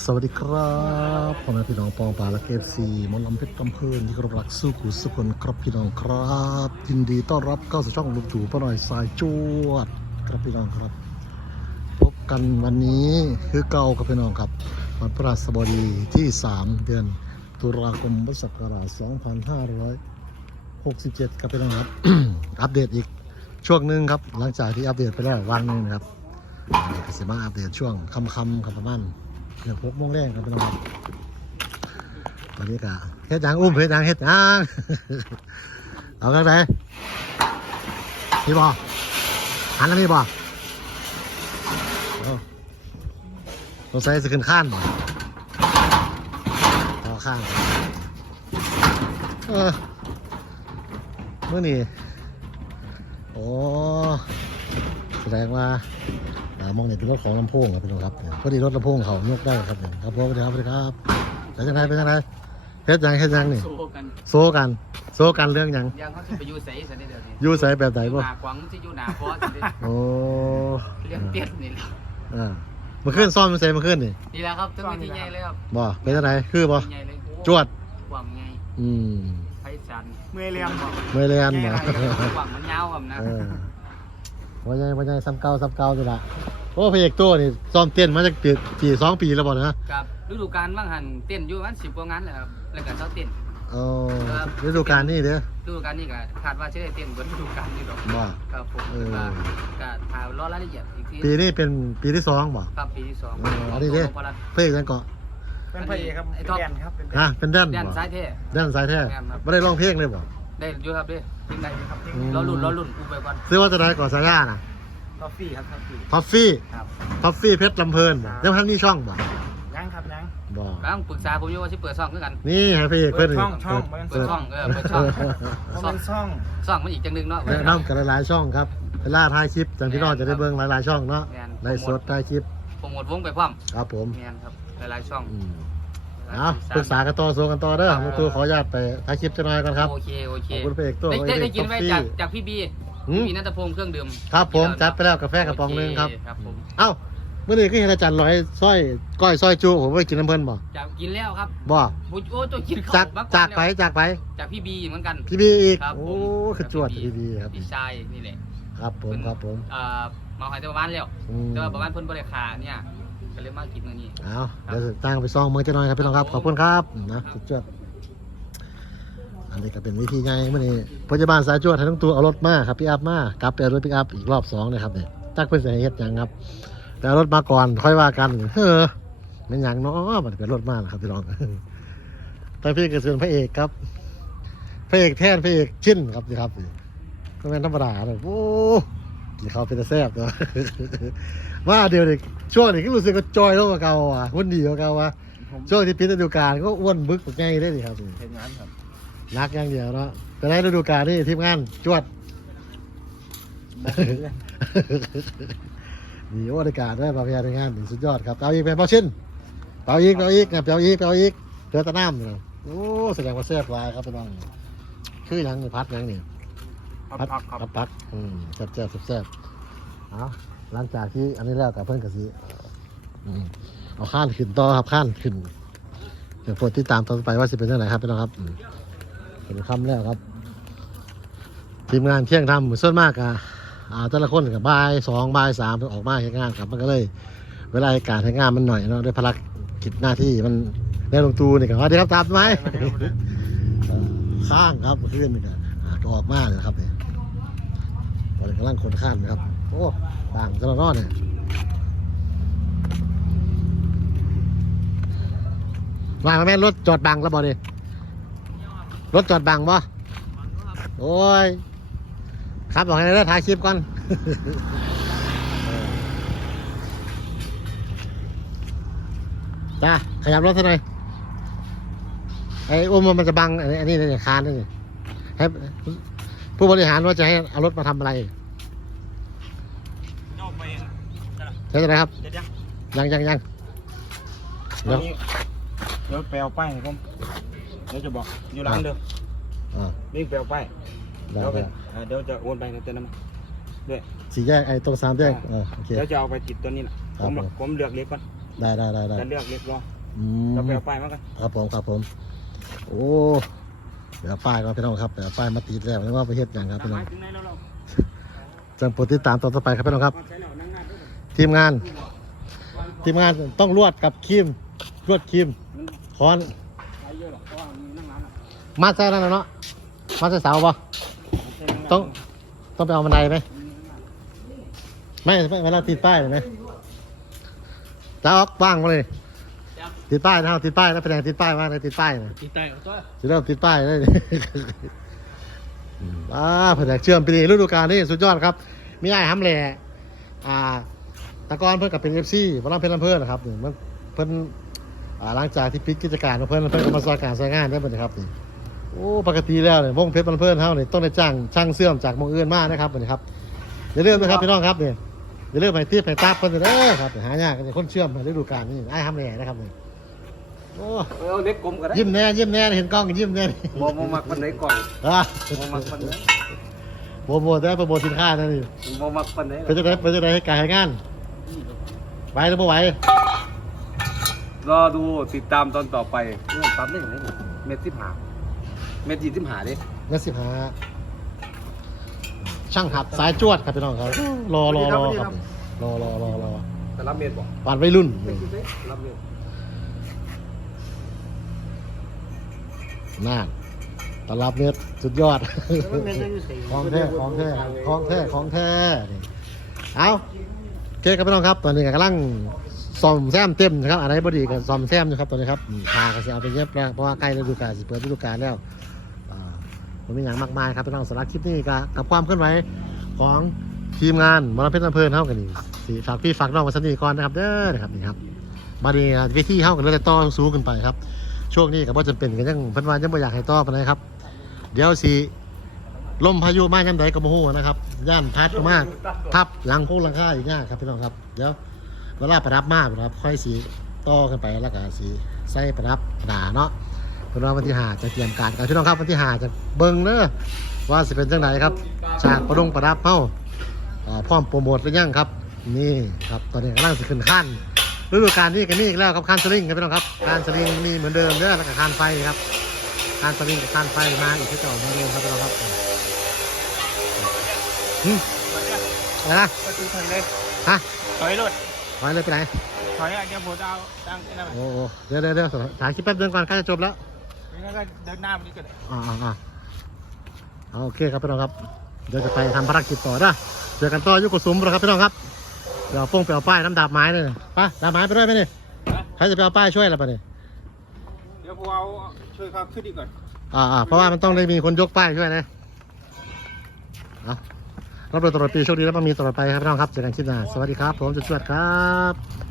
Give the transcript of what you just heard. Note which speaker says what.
Speaker 1: สวัสดีครับพ่อแม่พี่น้องปองปลาและเกฟซีมอลำเพชรกำเพินที่กรบรักสู้กุสุคนครับพี่น้องครับยินดีต้อนรับเข้าสู่ช่องลุงจู่ป้าหน่อยสายจวดครับพี่น้องครับ พบกันวันนี้คือเก่าครับพี่น้องครับวันพฤหัสบดีที่ 3 เดือนตุลาคมพุทธศักราช 2567 ครับพี่น้องครับ อัปเดตอีกช่วงหนึ่งครับ หลังจากที่อัปเดตไปแล้ววันหนึงนะครับก็สิมาอัปเดตช่วงคำๆครับประมาณ เกือบหกโมงแรกครับพี่น้องครับตอนนี้ก็เฮ็ดหยังอุ้มเฮ็ดหยังเฮ็ดหยังเอากันไปนี่บ่หันแล้วนี่บ่เอาสงสัยจะขึ้นข้านบ่ต่อข้างเออมื่อนี้โอ้แสดงว่า มองเนี่ยเป็นรถของลำโพงครับพี่น้องครับพอดีรถลำโพงเขายกได้ครับเนี่ยครับผมสวัสดีครับสวัสดีครับเป็นยังไงเป็นยังไงเฮ็ดยังเฮ็ดยังนี่
Speaker 2: สู้กัน
Speaker 1: โซกัน โซกันเรื่องหยัง
Speaker 2: ยังเขาจะไปอยู่ใส่สันนิเดียวนี้
Speaker 1: อยู่ใส่แบบไหน
Speaker 2: อยู่
Speaker 1: บ่
Speaker 2: หนาขวางที่อยู่หนาฟอสสันนิ
Speaker 1: โอ้
Speaker 2: เลี้ยงเป็ดนี่แหละ
Speaker 1: อ่าเมื่อคืนซ้อมมันใส่เมื่อคืนนี่
Speaker 2: นี่แหละครับถึงวิธีใหญ่เลยครับ
Speaker 1: บ่เป็นยังไงคือบ่
Speaker 2: วิธีใหญ่เลย
Speaker 1: จวด
Speaker 2: ขวางใหญ่
Speaker 1: อืม
Speaker 2: ไพศาล
Speaker 3: เมื่อยเรียมบอก
Speaker 1: ไม่เรียนบ่
Speaker 2: ขวางมันยาวครับนะ
Speaker 1: เออว่ายังว่ายังซ้ำเก่าซ้ำเก่านี่ล่ะโอ้พระเอกตัวนี่ซ้อมเต้นมาจากปีปีสองปีแล้วบ่นะ
Speaker 2: กับฤดูกาลว่างหันเต้นอยู่ประมันสิบกว่างานแหละครับแล้วก็เช้าเต้น
Speaker 1: เออฤดูกาลนี่เด้อ
Speaker 2: ฤดูกาลนี้ก็คาดว่าจะได้เต้นบนฤดูกาลนี้หรอก
Speaker 1: บ่
Speaker 2: ครับผม
Speaker 1: เออ
Speaker 2: ก็ก็ถามรอรายละเอียดอีกที
Speaker 1: ปีนี้เป็นปีที่สองบ่
Speaker 2: ครับปีที่สอง
Speaker 1: เอออันนี้ดิ
Speaker 2: ของตัว
Speaker 1: พระเอกยังเกาะ
Speaker 3: เป็นพระเอกครับ
Speaker 2: ไอ้
Speaker 3: เป็น
Speaker 2: ท็อป
Speaker 3: แดนครับเป็นแด
Speaker 1: ฮะ
Speaker 3: น
Speaker 1: เป็นแดน
Speaker 2: แดน
Speaker 1: บ่
Speaker 2: ซ้ายเท่
Speaker 1: แดนสายแท้
Speaker 2: แม่นครับ
Speaker 1: ไม่ได้ร้องเพลงเลยบ่
Speaker 2: ได้อยู่ครับเด้ยิงได้อยู่ครับ
Speaker 1: อืม
Speaker 2: รอลุ่นรอลุ่นกูไปก่อน
Speaker 1: ซื้อว่าจะได้ก่อนสายาน่ะ
Speaker 3: ท็อฟฟี่ครับท็อฟฟี่
Speaker 1: ท็อฟฟี่
Speaker 3: ครับ
Speaker 1: ท็อฟฟี่เพชรลำเพลินบ่
Speaker 3: ครับ
Speaker 1: ยังทันมีช่องบ่
Speaker 3: ยังครับยัง
Speaker 1: บ่
Speaker 2: กำลังปรึกษาผมอยู่ว่าสิเปิดช่องคือกัน
Speaker 1: นี่ให้พระเอกเพิ่น
Speaker 3: เปิดช่องช่อง
Speaker 1: เปิด
Speaker 2: เปิดช่องเออเปิดช่อง
Speaker 3: เพราะมันช่อง
Speaker 2: ช่องมันอีกจังหนึงเนาะ
Speaker 1: แนะนำกันหลายๆช่องครับเวลาถ่ายคลิปจังพี่น้องจะได้เบิ่งหลายๆช่องเนาะ
Speaker 2: แม่น
Speaker 1: ไลฟ์สดถ่ายคลิป
Speaker 2: โปรโมทวงไปพร้อม
Speaker 1: ครับผม
Speaker 2: แม่นครับหลายๆช่อง
Speaker 1: อืม เอาปรึกษากันต่อโซกันต่อเด้อผมตัวขออนุญาตไปถ่ายคลิปจะหน่อยก่อนครับ
Speaker 2: โอเคโอเค
Speaker 1: ขอบคุณพระเอกตัว
Speaker 2: ได้ได้ได้กินไว้
Speaker 1: ท็อฟฟี่
Speaker 2: จากจากพี่บี
Speaker 1: หืม
Speaker 2: พี่นัทพงศ์เครื่องดื่ม
Speaker 1: ครับผมจัดไปแล้วกาแฟกระป๋องหนึงครับ
Speaker 2: โอเครับผม
Speaker 1: เอ้าเมื่อนี้ก็เห็นอาจารย์ร้อยสร้อยก้อยสร้อยจูผมไปกินน้ำเพิ่นบ่
Speaker 2: จากกินแล้วครับ
Speaker 1: บ่
Speaker 2: บุโอ้ตัวกินข้าว
Speaker 1: จาก
Speaker 2: มาอน
Speaker 1: จากไป
Speaker 2: แล้ว
Speaker 1: จากไป
Speaker 2: จากพี่บีเหมือนกัน
Speaker 1: พี่บีอีก
Speaker 2: ครับ
Speaker 1: โอ้
Speaker 2: ผม
Speaker 1: คือจวดพี่บีครับ
Speaker 2: พี่ชายนี่แหละ
Speaker 1: ครับผมครับผม
Speaker 2: เอ่อมาหอยแต่ประมาณแล้ว
Speaker 1: อืม
Speaker 2: แต่ว่าประมาณเพิ่นบริขาเนี่ย ก็เลยมากินอันนี้
Speaker 1: เอาเดี๋ยวตั้งไปซองเมืองจะหน่อยครับพี่น้องครับ ขอบคุณครับนะสุดยอดอันนี้ก็เป็นวิธีไงเมื่อนี้พยาบาลสายจวดให้ทั้งตัวเอารถมาครับพี่อัพมากลับไปเอารถพี่อัพอีกรอบสองเลยครับเนี่ยจักเป็นสาเหตุหยังครับ แต่เอารถมาก่อนค่อยว่ากันเฮ้อมันหยังเนาะมันเป็นรถมาแล้วครับพี่น้องแต่พี่ก็เป็นพระเอกครับพระเอกแทนพระเอกชิ้นครับนี่ครับก็เป็นธรรมดาเลยโอ้ กินข้าวเป็นตาแซ่บเนาะว่าเดี๋ยวนี้ช่วงนี้ก็รู้สึกว่าจอยลงกว่าเก่าอะหุ่นดีกว่าเก่าอะ
Speaker 3: ผม
Speaker 1: ช่วงที่ปิดฤดูกาลก็อ้วนบึกกว่าไงได้ดิครับ
Speaker 3: เห็นงานครับ
Speaker 1: รักอย่างเดียวเนาะแต่ในฤดูกาลนี่ทีมงานจวดมีบริการได้บริการในงานถึงสุดยอดครับเอาอีกเป็นเป้าชิ้นเป่าอีกเป่าอีกนะเป่าอีกเป่าอีกเดือดตะน้ำนี่นะโอ้แสดงว่าแซ่บหลายครับพี่น้องคือหยังนี่พัดหยังนี่
Speaker 3: พักพักครับ
Speaker 1: พัดพักอืมแซ่บแซ่บแซ่บเอาหลังจากที่อันนี้แล้วกับเพื่อนกะสิอืมเอาข้านขึ้นต่อครับข้านขึ้นเดี๋ยวโปรดติดตามตอนต่อไปว่าจะเป็นยังไงครับพี่น้องครับอืมเห็นคำแล้วครับ ทีมงานเที่ยงทำส่วนมากอะอ่าแต่ละคนกับบ่ายสองบ่ายสามออกมาให้งานครับมันก็เลย เวลาการให้งานมันหน่อยเนาะด้วยภารกิจหน้าที่มันได้ลงตูนี่ก็ว่าได้ครับตามไหมเอ่อข้างครับขึ้นนี่ก็อ่าก็ออกมาเลยครับเนี่ยต อนนี้กำลังคนข้ามนะครับ โอ้ต่างจะรอดเนี่ยมาแม่รถจอดบังแล้วบ่ดิรถจอดบังบ่โอ้ย ครับบอกให้ได้ถ่ายคลิปก่อนจ้าขยับรถเท่าไหร่อยไอ้อุ้มมันจะบังอันนี้อันนี้คานนี่ให้ ผู้บริหารว่าจะให้เอารถมาทำอะไร
Speaker 3: โยกไปเอง
Speaker 1: ใช่ไหมครับ
Speaker 3: เดี๋ยวเดี๋ยว
Speaker 1: ยังยังยังเดี๋ยว
Speaker 3: เดี๋ยวแปลป้ายให้ผมเดี๋ยวจะบอกอยู่ร้านเด้อ
Speaker 1: อ่า
Speaker 3: วิ่งแปลป้าย
Speaker 1: ได้
Speaker 3: เดี๋ยวไป
Speaker 1: ได้
Speaker 3: อ่าเดี๋ยวจะโอนไปในเต็นท์น้ำมันด้วย
Speaker 1: สี่แยกไอ้ตรงสามแยกอ่าโอเค
Speaker 3: เดี๋ยวจะเอาไปติดตัวนี้นะ
Speaker 1: ครั
Speaker 3: ผ
Speaker 1: บ
Speaker 3: ม
Speaker 1: ผม
Speaker 3: ผมเลือกเล็กก่อน
Speaker 1: ได้ได้ได้ได้
Speaker 3: จะเลือกเรียบร้อย
Speaker 1: อืม
Speaker 3: เราไปเอาป้ายมากัน
Speaker 1: ครับผมครับผม โอ้ เดี๋ยวป้ายก็พี่น้องครับเดี๋ยวป้ายมาติดแล้วไม่ว่าไปเฮ็ดอย่างครับพี่น้อง
Speaker 3: ถึงไหนแล้วเรา
Speaker 1: จังโปรดติดตามตอนต่อไปครับพี่น้องครับ
Speaker 3: ใช้แล้วนั่งงานด้วย
Speaker 1: ทีมงาน ทีมงานต้องลวดกับครีมลวดครีมค้อน
Speaker 3: ใช้เยอะหรอกเพราะว่ามันนั่งร้านอะ
Speaker 1: มาใส่นั่นน่ะเนาะมาใส่เสาปะต้องต้องไปเอาบันไดไหมไม่ไม่เวลาติดป้ายเห็นไหมจะออกว่างมาเลย ติดป้ายนะครับติดป้ายแล้วแสดงติดป้ายว่างเลยติดป้ายนะ
Speaker 2: ตีใจเอาตัว
Speaker 1: จะเริ่มติดป้ายได้อ่าแผนกเชื่อมปีนี้ฤดูกาลนี่สุดยอดครับ มีไอ้ฮัมแหล่อ่าแตะกอนเพิ่นกับเป็นเอฟซีพลังเพชรลำเพิ่นนะครับนี่มันเพิ่นอ่าหลังจากที่ปิดกิจการของเพิ่นเพิ่นก็มาสร้างการสร้างงานได้เพิ่นนะครับนี่โอ้ปกติแล้วเนี่ยวงเพชรลำเพิ่นเฮานี่ต้องได้จ้างช่างเสื่อมจากหมองอื่นมากนะครับนี่ครับอย่าลืมนะครับพี่น้องครับนี่อย่าลืมให้ตีบให้ตาบเพิ่นเด้อครับหายากกันคนเชื่อมในฤดูกาลนี่ไอ้ฮัมแหล่นะครับนี่ โอ้
Speaker 3: เอาเล็กกลมก็ได้
Speaker 1: ยิ้มแน่ยิ้มแน่เห็นกล้องยิ้มแน่
Speaker 3: โมโมมักปันไหนก่อน
Speaker 1: อะ
Speaker 3: โมมักปันไหน
Speaker 1: โปรโมทได้โปรโมทสินค้านั่นนี่
Speaker 3: โมมักปันไหน
Speaker 1: เป็นจะได้เป็นจะได้ให้การให้งานไหวหรือไม่ไหว
Speaker 3: รอดูติดตามตอนต่อไปเรื่องปั๊มได้ยังไงเม็ดที่หาเม็ดยี่ที่หาดิ
Speaker 1: นักสิบห้าช่างหัดสายจวดครับพี่น้องครับรอรอรอครับรอรอรอรอ
Speaker 3: แต่รับเม็ดบอก
Speaker 1: ปานวัยรุ่น
Speaker 3: รับเม็ด
Speaker 1: น่าตอนรับเน็ตสุดยอด ของแท้ของแท้ของแท้ของแท้นี่เอาเคครับพี่น้องครับ ตอนนี้กำลังซ่อมแซมเต็มนะครับอะไรบดีกันซ่อมแซมนะครับตอนนี้ครับพากันจะเอาไปเย็บแล้วเพราะว่าใกล้ฤดูกาลสิเปิดฤดูกาลแล้วผมมีอย่างมากมายครับพี่น้องสำหรับคลิปนี้กับความเคลื่อนไหวของทีมงานมรเพชรอำเภอเท่ากันนี่สิฝากพี่ฝากน้องมาสนีก่อนนะครับเด้อนะครับนี่ครับมาดีวิธีเท่ากันเลยต่อสู้กันไปครับ ช่วงนี้ก็บ่จำเป็นกันยังเพิ่นว่ายังบ่อยากให้ต่อปานใดครับ เดี๋ยวสิลมพายุมายามใดก็บ่ฮู้นะครับ ย่านพัดเข้ามาทับหลังพวกหลังคาอีกยากครับพี่น้องครับเดี๋ยวเวลาประดับมาครับค่อยสิต่อกันไปแล้วก็สิใส่ประดับหนาเนาะพิ่นว่าวันที่5จะเตรียมการกันพี่น้องครับวันที่5จะเบิ่งเด้อว่าสิเป็นจังไดครับฉากประดงประดับเฮาอ่าพร้อมโปรโมทหรือยังครับ นี่ครับตอนนี้กำลังสิขึ้นขั้น ฤดูกาลนี้ก็มีอีกแล้วครับคานสลิงครับพี่น้องครับคานสลิงมีเหมือนเดิมเด้อแล้วก็คานไฟครับคานสลิงกับคานไฟมาอีกที่เก่าเหมือนเดิมครับพี่น้องครับหึอะไรนะ
Speaker 3: ประตูทางเลย
Speaker 1: ฮะ
Speaker 3: ถอยรถ
Speaker 1: ไปเลยไปไหน
Speaker 3: ถอยอาจจะโผล่ดาวตั้งนั่น
Speaker 1: โอ้โหเดี๋ยวเดี๋ยวเดี๋ยวถ่ายคลิปแป๊บเดียวก่อนใกล้จะจบแล้ว
Speaker 3: แล้วก็เดินหน้ามันนี่ก็ได้
Speaker 1: อ่าอ่าอ่าเอาโอเคครับพี่น้องครับเดี๋ยวจะไปทำภารกิจต่อนะเจอกันต่ออยุกสุมแล้วครับพี่น้องครับ เดี๋ยวเอาโป้งไปเอาป้ายน้ำดาบไม้เลยไปดาบไม้ไปด้วยไหมนี่ใครจะไปเอาป้ายช่วยอะไรปะเนี่ย
Speaker 3: เดี๋ยวพวกเราช่วยเขาขึ้นดีก่อน
Speaker 1: อ่าอ่าเพราะว่ามันต้องได้มีคนยกป้ายช่วยนะเอารับโดยตลอดปีโชคดีแล้วมามีตลอดไปครับพี่น้องครับเจอกันคลิปหน้าสวัสดีครับ ผมจุดจวดครับ